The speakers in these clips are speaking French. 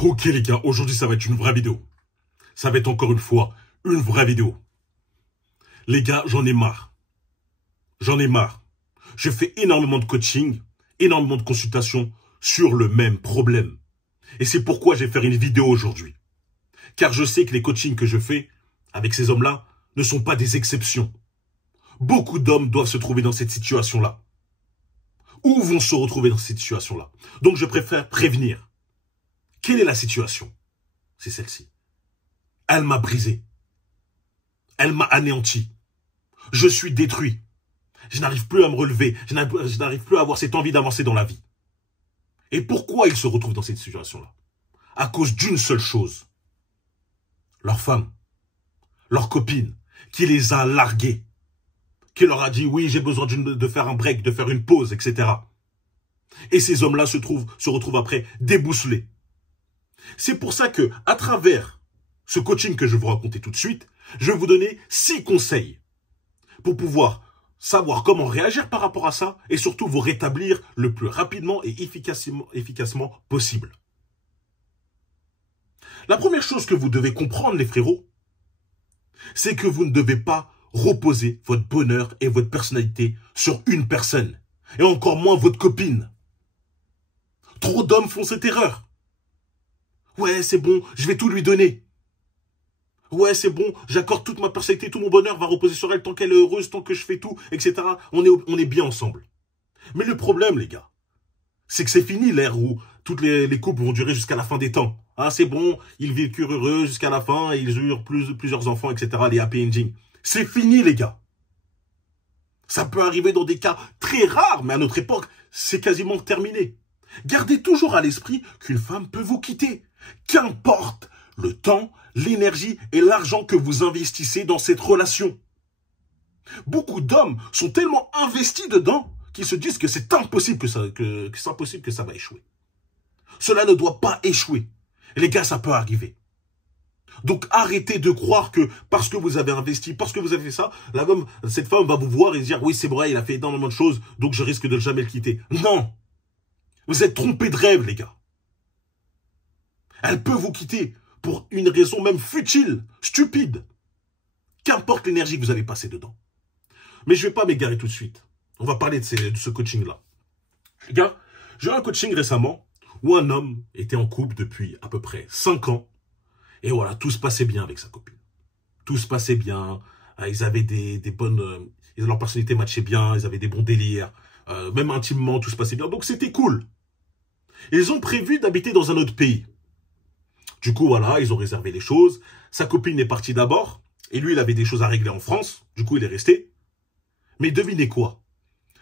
Ok les gars, aujourd'hui ça va être une vraie vidéo. Ça va être encore une fois une vraie vidéo. Les gars, j'en ai marre. J'en ai marre. Je fais énormément de coaching, énormément de consultations sur le même problème. Et c'est pourquoi je vais faire une vidéo aujourd'hui. Car je sais que les coachings que je fais avec ces hommes-là ne sont pas des exceptions. Beaucoup d'hommes doivent se trouver dans cette situation-là. Ou vont se retrouver dans cette situation-là. Donc je préfère prévenir. Quelle est la situation? C'est celle-ci. Elle m'a brisé. Elle m'a anéanti. Je suis détruit. Je n'arrive plus à me relever. Je n'arrive plus à avoir cette envie d'avancer dans la vie. Et pourquoi ils se retrouvent dans cette situation-là? À cause d'une seule chose. Leur femme, leur copine, qui les a largués. Qui leur a dit, oui, j'ai besoin de faire un break, de faire une pause, etc. Et ces hommes-là se retrouvent après déboussolés. C'est pour ça que, à travers ce coaching que je vais vous raconter tout de suite, je vais vous donner 6 conseils pour pouvoir savoir comment réagir par rapport à ça et surtout vous rétablir le plus rapidement et efficacement possible. La première chose que vous devez comprendre, les frérots, c'est que vous ne devez pas reposer votre bonheur et votre personnalité sur une personne, et encore moins votre copine. Trop d'hommes font cette erreur. Ouais, c'est bon, je vais tout lui donner. Ouais, c'est bon, j'accorde toute ma personnalité, tout mon bonheur va reposer sur elle tant qu'elle est heureuse, tant que je fais tout, etc. On est bien ensemble. Mais le problème, les gars, c'est que c'est fini l'ère où toutes les couples vont durer jusqu'à la fin des temps. Ah, c'est bon, ils vécurent heureux jusqu'à la fin, et ils eurent plusieurs enfants, etc. Les happy ending. C'est fini, les gars. Ça peut arriver dans des cas très rares, mais à notre époque, c'est quasiment terminé. Gardez toujours à l'esprit qu'une femme peut vous quitter. Qu'importe le temps, l'énergie et l'argent que vous investissez dans cette relation. Beaucoup d'hommes sont tellement investis dedans qu'ils se disent que c'est impossible que ça va échouer. Cela ne doit pas échouer. Les gars, ça peut arriver. Donc arrêtez de croire que parce que vous avez investi, parce que vous avez fait ça, cette femme va vous voir et dire oui c'est vrai, il a fait énormément de choses, donc je risque de jamais le quitter. Non. Vous êtes trompés de rêve, les gars. Elle peut vous quitter pour une raison même futile, stupide. Qu'importe l'énergie que vous avez passée dedans. Mais je ne vais pas m'égarer tout de suite. On va parler de ce coaching-là. Les gars, j'ai eu un coaching récemment où un homme était en couple depuis à peu près 5 ans. Et voilà, tout se passait bien avec sa copine. Tout se passait bien. Ils avaient des bonnes... leur personnalité matchait bien. Ils avaient des bons délires. Même intimement, tout se passait bien. Donc c'était cool. Ils ont prévu d'habiter dans un autre pays. Du coup, voilà, ils ont réservé les choses. Sa copine est partie d'abord. Et lui, il avait des choses à régler en France. Du coup, il est resté. Mais devinez quoi?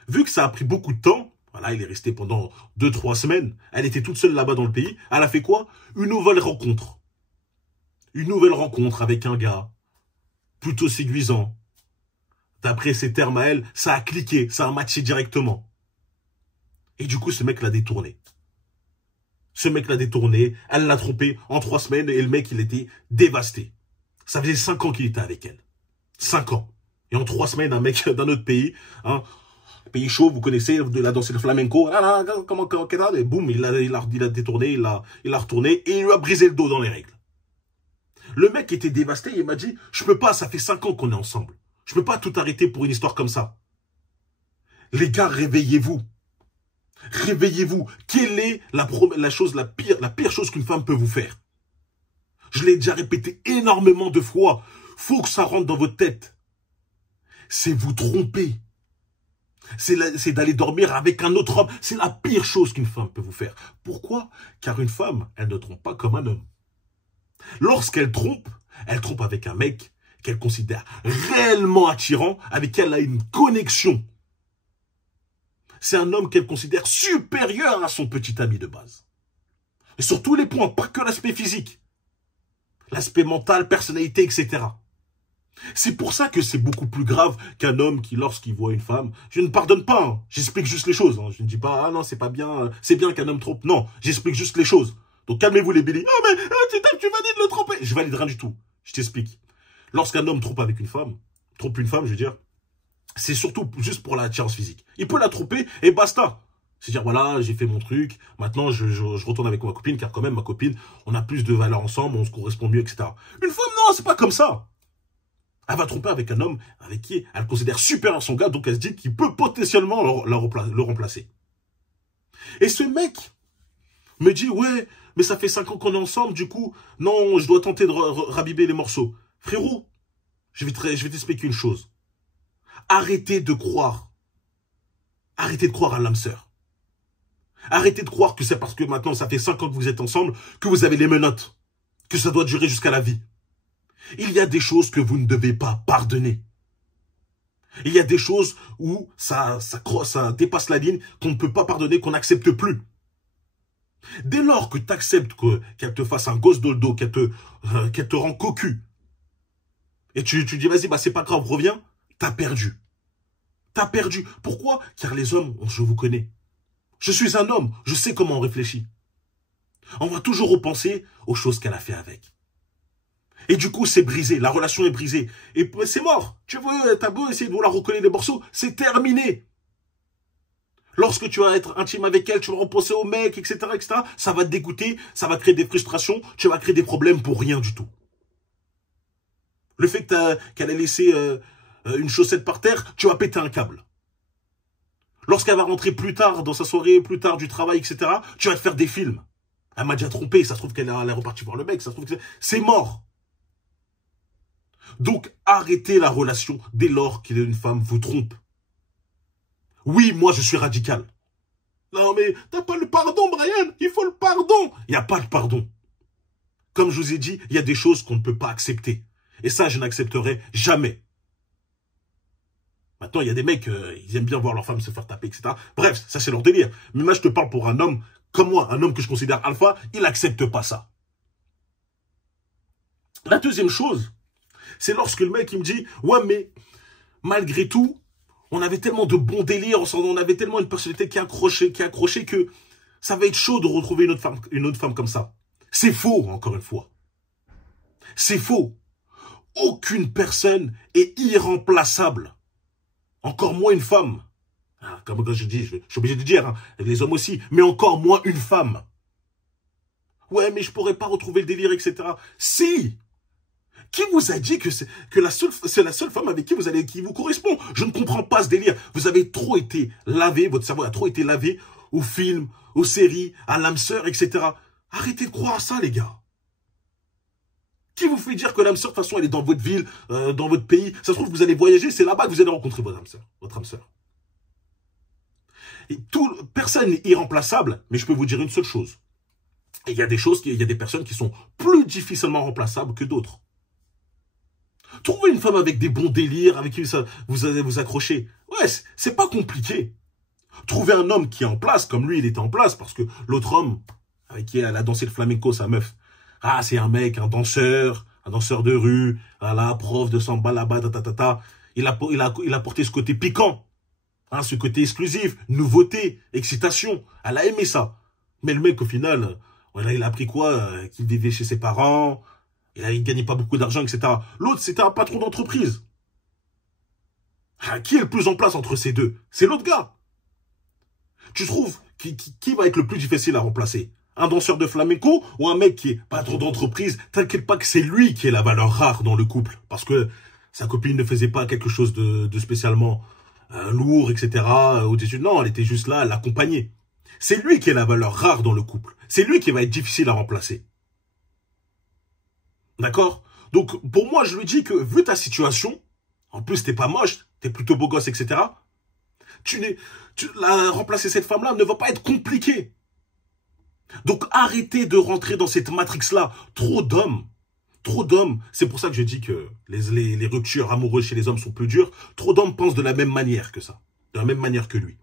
Vu que ça a pris beaucoup de temps, voilà, il est resté pendant 2-3 semaines. Elle était toute seule là-bas dans le pays. Elle a fait quoi? Une nouvelle rencontre. Une nouvelle rencontre avec un gars plutôt séduisant. D'après ses termes à elle, ça a cliqué, ça a matché directement. Et du coup, ce mec l'a détourné. Ce mec l'a détourné, elle l'a trompé en 3 semaines et le mec, il était dévasté. Ça faisait 5 ans qu'il était avec elle. 5 ans. Et en 3 semaines, un mec d'un autre pays, hein, pays chaud, vous connaissez, de la danse le flamenco, et boum, il l'a détourné, il l'a retourné et il lui a brisé le dos dans les règles. Le mec était dévasté, il m'a dit, je peux pas, ça fait 5 ans qu'on est ensemble. Je peux pas tout arrêter pour une histoire comme ça. Les gars, réveillez-vous. Réveillez-vous. Quelle est la pire chose qu'une femme peut vous faire? Je l'ai déjà répété énormément de fois. Faut que ça rentre dans votre tête. C'est vous tromper. C'est d'aller dormir avec un autre homme. C'est la pire chose qu'une femme peut vous faire. Pourquoi? Car une femme, elle ne trompe pas comme un homme. Lorsqu'elle trompe avec un mec qu'elle considère réellement attirant, avec qui elle a une connexion. C'est un homme qu'elle considère supérieur à son petit ami de base. Et sur tous les points, pas que l'aspect physique. L'aspect mental, personnalité, etc. C'est pour ça que c'est beaucoup plus grave qu'un homme qui, lorsqu'il voit une femme, je ne pardonne pas, hein, j'explique juste les choses. Hein, je ne dis pas, ah non, c'est pas bien, c'est bien qu'un homme trompe. Non, j'explique juste les choses. Donc calmez-vous les bélis. Non mais tu valides le tromper. Je valide rien du tout. Je t'explique. Lorsqu'un homme trompe une femme, je veux dire, c'est surtout juste pour l'attirance physique. Il peut la tromper et basta. C'est dire, voilà, j'ai fait mon truc, maintenant je retourne avec ma copine, car quand même, ma copine, on a plus de valeurs ensemble, on se correspond mieux, etc. Une femme, non, c'est pas comme ça. Elle va tromper avec un homme avec qui elle considère supérieur son gars, donc elle se dit qu'il peut potentiellement le remplacer. Et ce mec me dit, ouais, mais ça fait 5 ans qu'on est ensemble, du coup, non, je dois tenter de rabiber les morceaux. Frérot, je vais t'expliquer une chose. Arrêtez de croire à l'âme sœur. Arrêtez de croire que c'est parce que maintenant ça fait 5 ans que vous êtes ensemble que vous avez les menottes, que ça doit durer jusqu'à la vie. Il y a des choses que vous ne devez pas pardonner. Il y a des choses où ça dépasse la ligne, qu'on ne peut pas pardonner, qu'on n'accepte plus. Dès lors que tu acceptes qu'elle te fasse un gosse dans le dos, qu'elle te rend cocu, et tu dis, vas-y, bah c'est pas grave, reviens, t'as perdu. T'as perdu. Pourquoi? Car les hommes, je vous connais. Je suis un homme, je sais comment on réfléchit. On va toujours repenser aux choses qu'elle a fait avec. Et du coup, c'est brisé, la relation est brisée. Et c'est mort. Tu veux, t'as beau essayer de vouloir recoller les morceaux, c'est terminé. Lorsque tu vas être intime avec elle, tu vas repenser au mec, etc., etc., ça va te dégoûter, ça va créer des frustrations, tu vas créer des problèmes pour rien du tout. Le fait qu'elle ait laissé une chaussette par terre, tu vas péter un câble. Lorsqu'elle va rentrer plus tard dans sa soirée, plus tard du travail, etc., tu vas te faire des films. Elle m'a déjà trompé, ça se trouve qu'elle est repartie voir le mec, ça se trouve que c'est mort. Donc, arrêtez la relation dès lors qu'une femme vous trompe. Oui, moi, je suis radical. Non, mais t'as pas le pardon, Brian. Il faut le pardon. Il n'y a pas de pardon. Comme je vous ai dit, il y a des choses qu'on ne peut pas accepter. Et ça, je n'accepterai jamais. Maintenant, il y a des mecs, ils aiment bien voir leur femme se faire taper, etc. Bref, ça, c'est leur délire. Mais moi, je te parle pour un homme comme moi, un homme que je considère alpha, il n'accepte pas ça. La deuxième chose, c'est lorsque le mec, il me dit, ouais, mais malgré tout, on avait tellement de bons délires, on avait tellement une personnalité qui accrochait que ça va être chaud de retrouver une autre femme comme ça. C'est faux, encore une fois. C'est faux. Aucune personne est irremplaçable. Encore moins une femme. Comme je dis, je suis obligé de dire, hein, les hommes aussi, mais encore moins une femme. Ouais, mais je pourrais pas retrouver le délire, etc. Si! Qui vous a dit que c'est la seule femme avec qui vous correspond? Je ne comprends pas ce délire. Vous avez trop été lavé, votre cerveau a trop été lavé aux films, aux séries, à l'âme sœur, etc. Arrêtez de croire à ça, les gars. Qui vous fait dire que l'âme sœur, de toute façon, elle est dans votre ville, dans votre pays? Ça se trouve, vous allez voyager, c'est là-bas que vous allez rencontrer votre âme sœur. Et personne n'est irremplaçable, mais je peux vous dire une seule chose. Il y a des personnes qui sont plus difficilement remplaçables que d'autres. Trouvez une femme avec des bons délires, avec qui vous allez vous accrocher. Ouais, c'est pas compliqué. Trouvez un homme qui est en place, comme lui, il était en place, parce que l'autre homme, avec qui elle a dansé le flamenco, sa meuf, ah, c'est un mec, un danseur de rue, voilà, prof de samba là-bas, il a porté ce côté piquant, hein, ce côté exclusif, nouveauté, excitation. Elle a aimé ça. Mais le mec, au final, voilà, il a appris quoi? Qu'il vivait chez ses parents, il ne gagnait pas beaucoup d'argent, etc. L'autre, c'était un patron d'entreprise. Ah, qui est le plus en place entre ces deux? C'est l'autre gars. Tu trouves qui va être le plus difficile à remplacer? Un danseur de flamenco ou un mec qui est patron d'entreprise? T'inquiète pas que c'est lui qui est la valeur rare dans le couple. Parce que sa copine ne faisait pas quelque chose de spécialement lourd, etc. Au-dessus, non, elle était juste là, elle l'accompagnait. C'est lui qui est la valeur rare dans le couple. C'est lui qui va être difficile à remplacer. D'accord? Donc, pour moi, je lui dis que, vu ta situation, en plus, t'es pas moche, t'es plutôt beau gosse, etc. Remplacer cette femme-là ne va pas être compliqué. Donc, arrêtez de rentrer dans cette matrix-là. Trop d'hommes, c'est pour ça que je dis que les ruptures amoureuses chez les hommes sont plus dures. Trop d'hommes pensent de la même manière que ça, de la même manière que lui.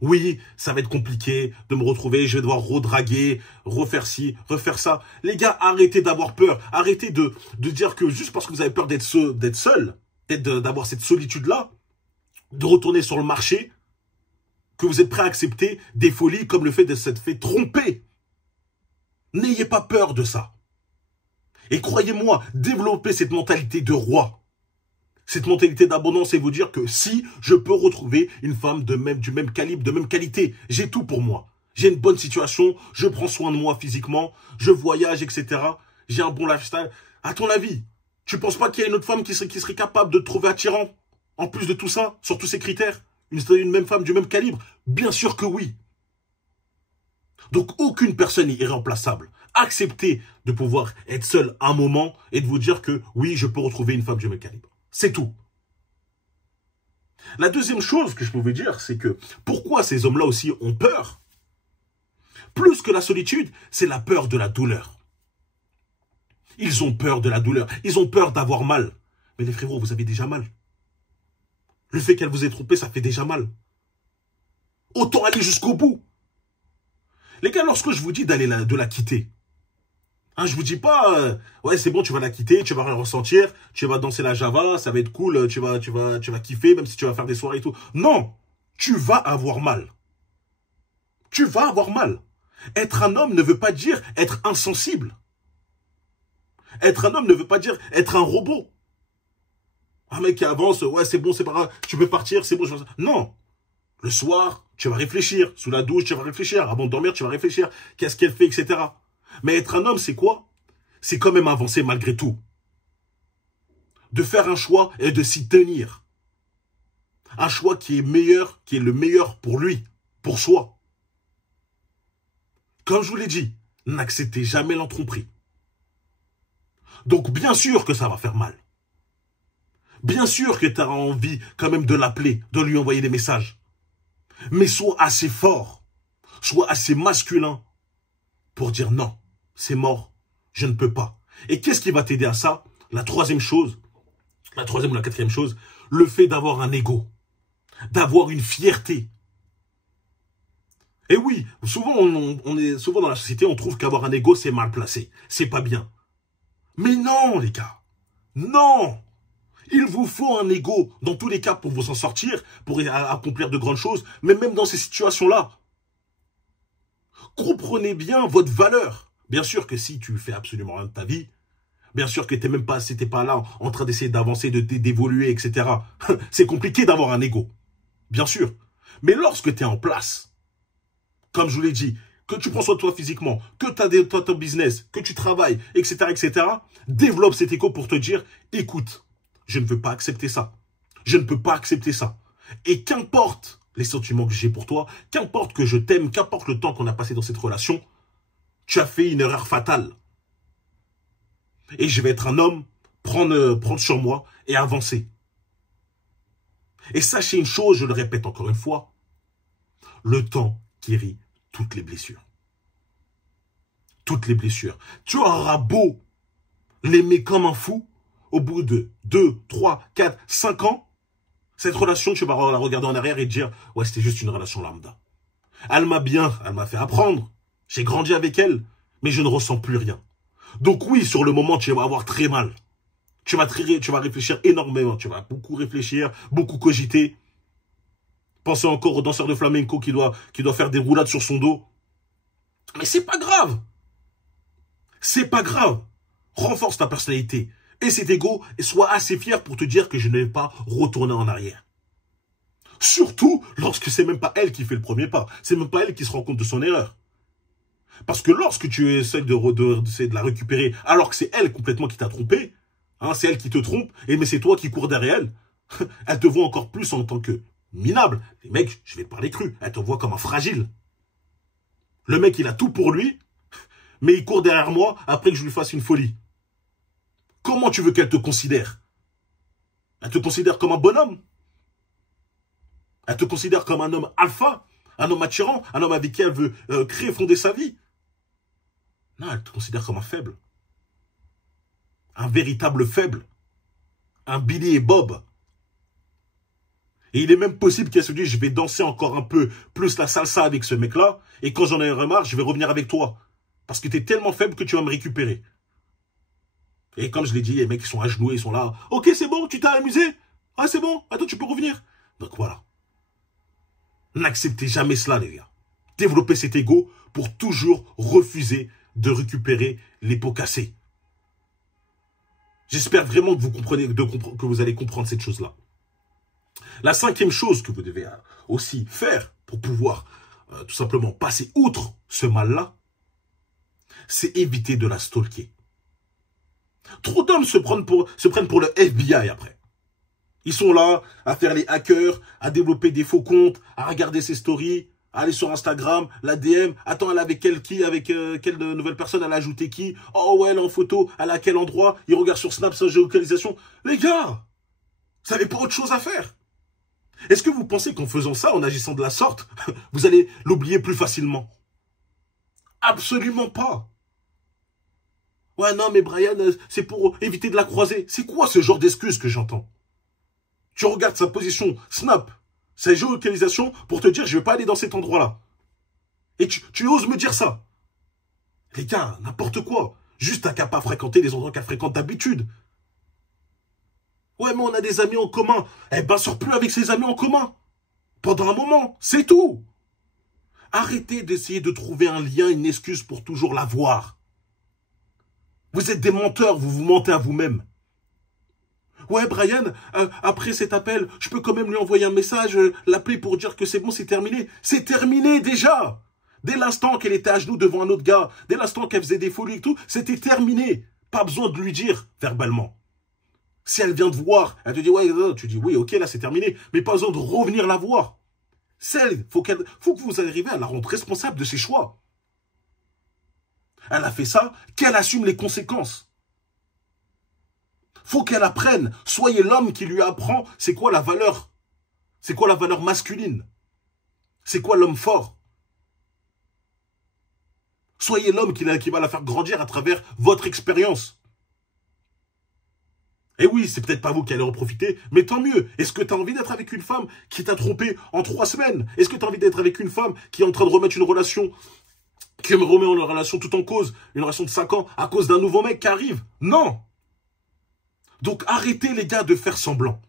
Oui, ça va être compliqué de me retrouver, je vais devoir redraguer, refaire ci, refaire ça. Les gars, arrêtez d'avoir peur. Arrêtez de dire que juste parce que vous avez peur d'être seul, d'avoir cette solitude-là, de retourner sur le marché, que vous êtes prêt à accepter des folies comme le fait de s'être fait tromper. N'ayez pas peur de ça. Et croyez-moi, développez cette mentalité de roi. Cette mentalité d'abondance et vous dire que si je peux retrouver une femme du même calibre, de même qualité, j'ai tout pour moi. J'ai une bonne situation, je prends soin de moi physiquement, je voyage, etc. J'ai un bon lifestyle. À ton avis, tu penses pas qu'il y a une autre femme qui serait capable de te trouver attirant, en plus de tout ça, sur tous ces critères, une même femme du même calibre? Bien sûr que oui. Donc aucune personne n'est irremplaçable. Acceptez de pouvoir être seul un moment et de vous dire que oui, je peux retrouver une femme du même calibre. C'est tout. La deuxième chose que je pouvais dire, c'est que pourquoi ces hommes-là aussi ont peur? Plus que la solitude, c'est la peur de la douleur. Ils ont peur de la douleur. Ils ont peur d'avoir mal. Mais les frérots, vous avez déjà mal. Le fait qu'elle vous ait trompé, ça fait déjà mal. Autant aller jusqu'au bout. Les gars, lorsque je vous dis de la quitter, hein, je vous dis pas, ouais, c'est bon, tu vas la quitter, tu vas rien ressentir, tu vas danser la Java, ça va être cool, tu vas kiffer, même si tu vas faire des soirées et tout. Non, tu vas avoir mal. Tu vas avoir mal. Être un homme ne veut pas dire être insensible. Être un homme ne veut pas dire être un robot. Un mec qui avance, ouais, c'est bon, c'est pas grave, tu peux partir, c'est bon. Non. Le soir, tu vas réfléchir. Sous la douche, tu vas réfléchir. Avant de dormir, tu vas réfléchir. Qu'est-ce qu'elle fait, etc. Mais être un homme, c'est quoi? C'est quand même avancer malgré tout. De faire un choix et de s'y tenir. Un choix qui est meilleur, qui est le meilleur pour lui, pour soi. Comme je vous l'ai dit, n'acceptez jamais l'entromperie. Donc bien sûr que ça va faire mal. Bien sûr que tu as envie quand même de l'appeler, de lui envoyer des messages. Mais sois assez fort, sois assez masculin pour dire non, c'est mort, je ne peux pas. Et qu'est-ce qui va t'aider à ça? La troisième chose, la troisième ou la quatrième chose, le fait d'avoir un ego, d'avoir une fierté. Et oui, souvent on est souvent dans la société, on trouve qu'avoir un ego c'est mal placé, c'est pas bien. Mais non les gars, non. Il vous faut un ego, dans tous les cas, pour vous en sortir, pour accomplir de grandes choses, mais même dans ces situations-là. Comprenez bien votre valeur. Bien sûr que si tu fais absolument rien de ta vie, bien sûr que t'es pas là en train d'essayer d'avancer, d'évoluer, etc. C'est compliqué d'avoir un ego. Bien sûr. Mais lorsque tu es en place, comme je vous l'ai dit, que tu prends soin de toi physiquement, que tu as ton business, que tu travailles, etc., etc., développe cet ego pour te dire, écoute, je ne veux pas accepter ça. Je ne peux pas accepter ça. Et qu'importe les sentiments que j'ai pour toi, qu'importe que je t'aime, qu'importe le temps qu'on a passé dans cette relation, tu as fait une erreur fatale. Et je vais être un homme, prendre sur moi et avancer. Et sachez une chose, je le répète encore une fois, le temps guérit toutes les blessures. Toutes les blessures. Tu auras beau l'aimer comme un fou, au bout de 2, 3, 4, 5 ans, cette relation, tu vas la regarder en arrière et te dire, ouais, c'était juste une relation lambda. Elle m'a fait apprendre. J'ai grandi avec elle, mais je ne ressens plus rien. Donc oui, sur le moment, tu vas avoir très mal. Tu vas réfléchir énormément. Tu vas beaucoup réfléchir, beaucoup cogiter. Pensez encore au danseur de flamenco qui doit faire des roulades sur son dos. Mais c'est pas grave. C'est pas grave. Renforce ta personnalité. Et cet ego, et sois assez fier pour te dire que je ne vais pas retourner en arrière. Surtout lorsque c'est même pas elle qui fait le premier pas. C'est même pas elle qui se rend compte de son erreur. Parce que lorsque tu essaies de la récupérer, alors que c'est elle complètement qui t'a trompé, hein, c'est elle qui te trompe, mais c'est toi qui cours derrière elle, elle te voit encore plus en tant que minable. Les mecs, je vais te parler cru, elle te voit comme un fragile. Le mec, il a tout pour lui, mais il court derrière moi après que je lui fasse une folie. Comment tu veux qu'elle te considère? Elle te considère comme un bonhomme? Elle te considère comme un homme alpha? Un homme attirant? Un homme avec qui elle veut créer, fonder sa vie? Non, elle te considère comme un faible. Un véritable faible. Un Billy et Bob. Et il est même possible qu'elle se dise, je vais danser encore un peu plus la salsa avec ce mec-là, et quand j'en ai marre, je vais revenir avec toi. Parce que tu es tellement faible que tu vas me récupérer. Et comme je l'ai dit, les mecs, ils sont agenouillés, ils sont là. Ok, c'est bon, tu t'es amusé? Ah, c'est bon, attends, tu peux revenir. Donc voilà. N'acceptez jamais cela, les gars. Développez cet ego pour toujours refuser de récupérer les pots cassés. J'espère vraiment que vous comprenez, que vous allez comprendre cette chose-là. La cinquième chose que vous devez aussi faire pour pouvoir tout simplement passer outre ce mal-là, c'est éviter de la stalker. Trop d'hommes se prennent pour le FBI après. Ils sont là à faire les hackers, à développer des faux comptes, à regarder ses stories, à aller sur Instagram, la DM. Attends, elle est avec quelle nouvelle personne, elle a ajouté qui? Oh ouais, elle est en photo, elle est à quel endroit? Ils regardent sur Snap, sa géolocalisation. Les gars, vous n'avez pas autre chose à faire? Est-ce que vous pensez qu'en faisant ça, en agissant de la sorte, vous allez l'oublier plus facilement? Absolument pas. Ouais, non, mais Brian, c'est pour éviter de la croiser. C'est quoi ce genre d'excuse que j'entends? Tu regardes sa position Snap, sa géolocalisation, pour te dire, je vais pas aller dans cet endroit-là. Et tu oses me dire ça? Les gars, n'importe quoi. Juste, t'as qu'à pas fréquenter les endroits qu'elle fréquente d'habitude. Ouais, mais on a des amis en commun. Eh ben, sors plus avec ses amis en commun. Pendant un moment, c'est tout. Arrêtez d'essayer de trouver un lien, une excuse pour toujours l'avoir. Vous êtes des menteurs, vous vous mentez à vous-même. Ouais, Brian, après cet appel, je peux quand même lui envoyer un message, l'appeler pour dire que c'est bon, c'est terminé. C'est terminé déjà. Dès l'instant qu'elle était à genoux devant un autre gars, dès l'instant qu'elle faisait des folies et tout, c'était terminé. Pas besoin de lui dire verbalement. Si elle vient te voir, elle te dit, ouais, tu dis, oui, ok, là, c'est terminé. Mais pas besoin de revenir la voir. Faut que vous arriviez à la rendre responsable de ses choix. Elle a fait ça, qu'elle assume les conséquences. Faut qu'elle apprenne. Soyez l'homme qui lui apprend c'est quoi la valeur. C'est quoi la valeur masculine. C'est quoi l'homme fort. Soyez l'homme qui va la faire grandir à travers votre expérience. Et oui, c'est peut-être pas vous qui allez en profiter, mais tant mieux. Est-ce que tu as envie d'être avec une femme qui t'a trompé en 3 semaines? Est-ce que tu as envie d'être avec une femme qui est en train de remettre une relation, qui remet une relation tout en cause, une relation de 5 ans, à cause d'un nouveau mec qui arrive? Non. Donc arrêtez les gars de faire semblant.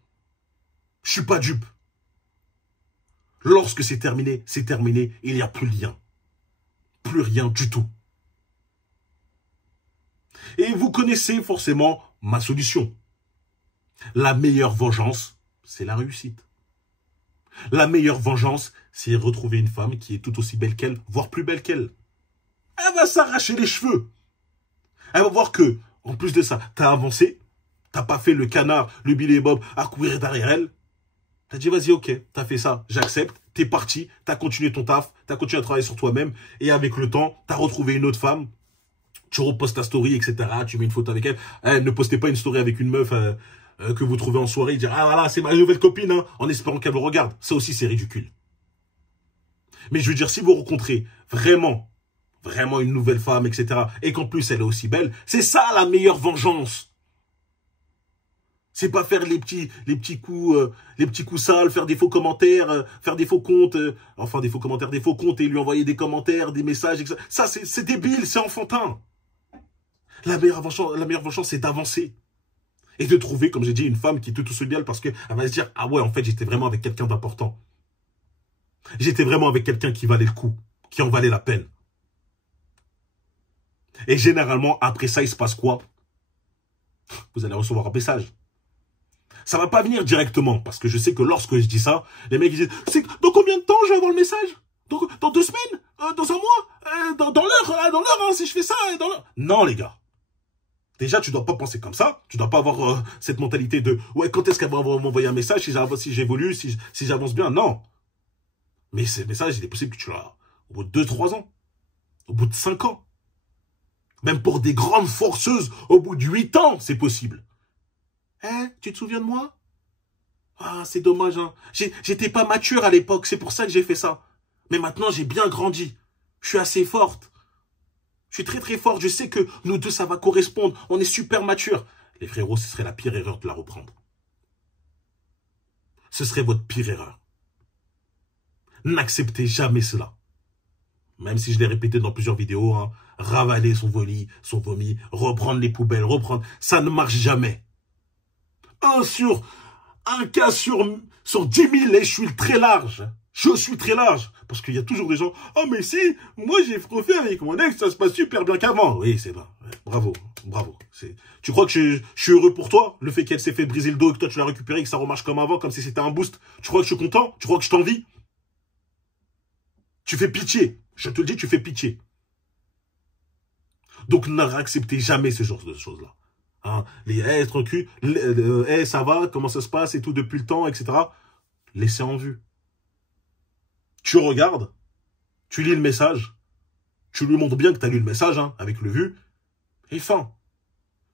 Je suis pas dupe. Lorsque c'est terminé, il n'y a plus de lien. Plus rien du tout. Et vous connaissez forcément ma solution. La meilleure vengeance, c'est la réussite. La meilleure vengeance, c'est retrouver une femme qui est tout aussi belle qu'elle, voire plus belle qu'elle. Elle va s'arracher les cheveux. Elle va voir que, en plus de ça, t'as avancé, t'as pas fait le canard, le Billy Bob à courir derrière elle. T'as dit, vas-y, ok, t'as fait ça, j'accepte, t'es parti, t'as continué ton taf, t'as continué à travailler sur toi-même, et avec le temps, t'as retrouvé une autre femme, tu repostes ta story, etc., tu mets une photo avec elle. Ne postez pas une story avec une meuf que vous trouvez en soirée, dire, ah voilà, c'est ma nouvelle copine, hein, en espérant qu'elle vous regarde. Ça aussi, c'est ridicule. Mais je veux dire, si vous rencontrez vraiment une nouvelle femme, etc., et qu'en plus elle est aussi belle, c'est ça la meilleure vengeance. C'est pas faire les petits coups sales, faire des faux commentaires, faire des faux comptes, enfin des faux commentaires, des faux comptes et lui envoyer des commentaires, des messages, etc. Ça c'est débile, c'est enfantin. La meilleure vengeance, c'est d'avancer. Et de trouver, comme j'ai dit, une femme qui est tout aussi belle parce qu'elle va se dire, ah ouais, en fait, j'étais vraiment avec quelqu'un d'important. J'étais vraiment avec quelqu'un qui valait le coup, qui en valait la peine. Et généralement, après ça, il se passe quoi? Vous allez recevoir un message. Ça va pas venir directement, parce que je sais que lorsque je dis ça, les mecs ils disent, dans combien de temps je vais avoir le message? Dans 2 semaines? Dans un mois? Dans l'heure, hein, si je fais ça, dans l'heure. Non, les gars. Déjà, tu dois pas penser comme ça. Tu dois pas avoir cette mentalité de, ouais, quand est-ce qu'elle va m'envoyer un message, si j'évolue, si j'avance bien? Non. Mais ce message, il est possible que tu l'as au bout de 2-3 ans. Au bout de 5 ans. Même pour des grandes forceuses, au bout de 8 ans, c'est possible. Tu te souviens de moi? Ah, c'est dommage, hein. J'étais pas mature à l'époque, c'est pour ça que j'ai fait ça. Mais maintenant, j'ai bien grandi. Je suis assez forte. Je suis très très forte, je sais que nous deux, ça va correspondre. On est super matures. Les frérots, ce serait la pire erreur de la reprendre. Ce serait votre pire erreur. N'acceptez jamais cela. Même si je l'ai répété dans plusieurs vidéos, hein, ravaler son vomi, reprendre les poubelles, reprendre, ça ne marche jamais. Un cas sur 10 000 et je suis très large. Je suis très large. Parce qu'il y a toujours des gens, oh mais si, moi j'ai refait avec mon ex, ça se passe super bien qu'avant. Oui, c'est vrai. Bravo. Bravo. Tu crois que je suis heureux pour toi? Le fait qu'elle s'est fait briser le dos et que toi tu l'as récupéré et que ça remarche comme avant, comme si c'était un boost. Tu crois que je suis content? Tu crois que je t'envie? Tu fais pitié. Je te le dis, tu fais pitié. Donc n'acceptez jamais ce genre de choses-là. Hein, les tranquille, ça va, comment ça se passe et tout depuis le temps, etc. Laissez en vue. Tu regardes, tu lis le message, tu lui montres bien que tu as lu le message, hein, avec le vu, et fin.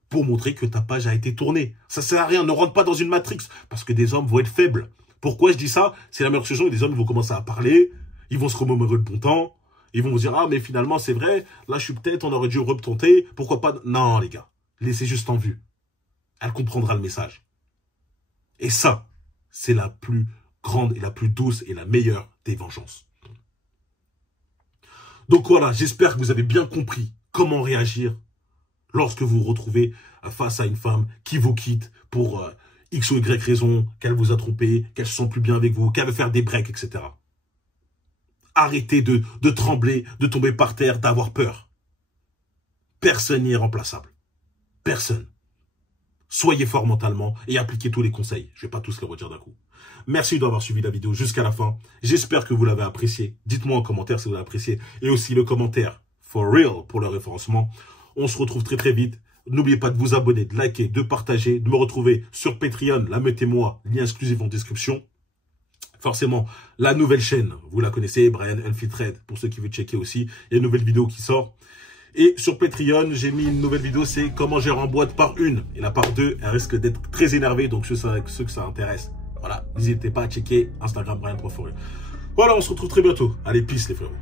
Pour montrer que ta page a été tournée. Ça sert à rien, ne rentre pas dans une matrix, parce que des hommes vont être faibles. Pourquoi je dis ça? C'est la meilleure solution, les hommes vont commencer à parler, ils vont se remémorer le bon temps, ils vont vous dire, ah mais finalement c'est vrai, là je suis peut-être, on aurait dû retenter, pourquoi pas? Non les gars, laissez juste en vue. Elle comprendra le message. Et ça, c'est la plus grande et la plus douce et la meilleure des vengeances. Donc voilà, j'espère que vous avez bien compris comment réagir lorsque vous vous retrouvez face à une femme qui vous quitte pour X ou Y raison, qu'elle vous a trompé, qu'elle se sent plus bien avec vous, qu'elle veut faire des breaks, etc. Arrêtez de trembler, de tomber par terre, d'avoir peur. Personne n'y est remplaçable. Personne. Soyez fort mentalement et appliquez tous les conseils. Je ne vais pas tous les redire d'un coup. Merci d'avoir suivi la vidéo jusqu'à la fin. J'espère que vous l'avez apprécié. Dites-moi en commentaire si vous l'avez apprécié. Et aussi le commentaire for real pour le référencement. On se retrouve très très vite. N'oubliez pas de vous abonner, de liker, de partager, de me retrouver sur Patreon. La mettez-moi, lien exclusif en description. Forcément, la nouvelle chaîne, vous la connaissez, Brian Unfiltered, pour ceux qui veulent checker aussi. Il y a une nouvelle vidéo qui sort. Et sur Patreon, j'ai mis une nouvelle vidéo, c'est comment gérer en boîte par 1. Et la part 2, elle risque d'être très énervée, donc ceux que ça intéresse. Voilà, n'hésitez pas à checker Instagram Brian Proforé. Voilà, on se retrouve très bientôt. Allez, peace les frérots.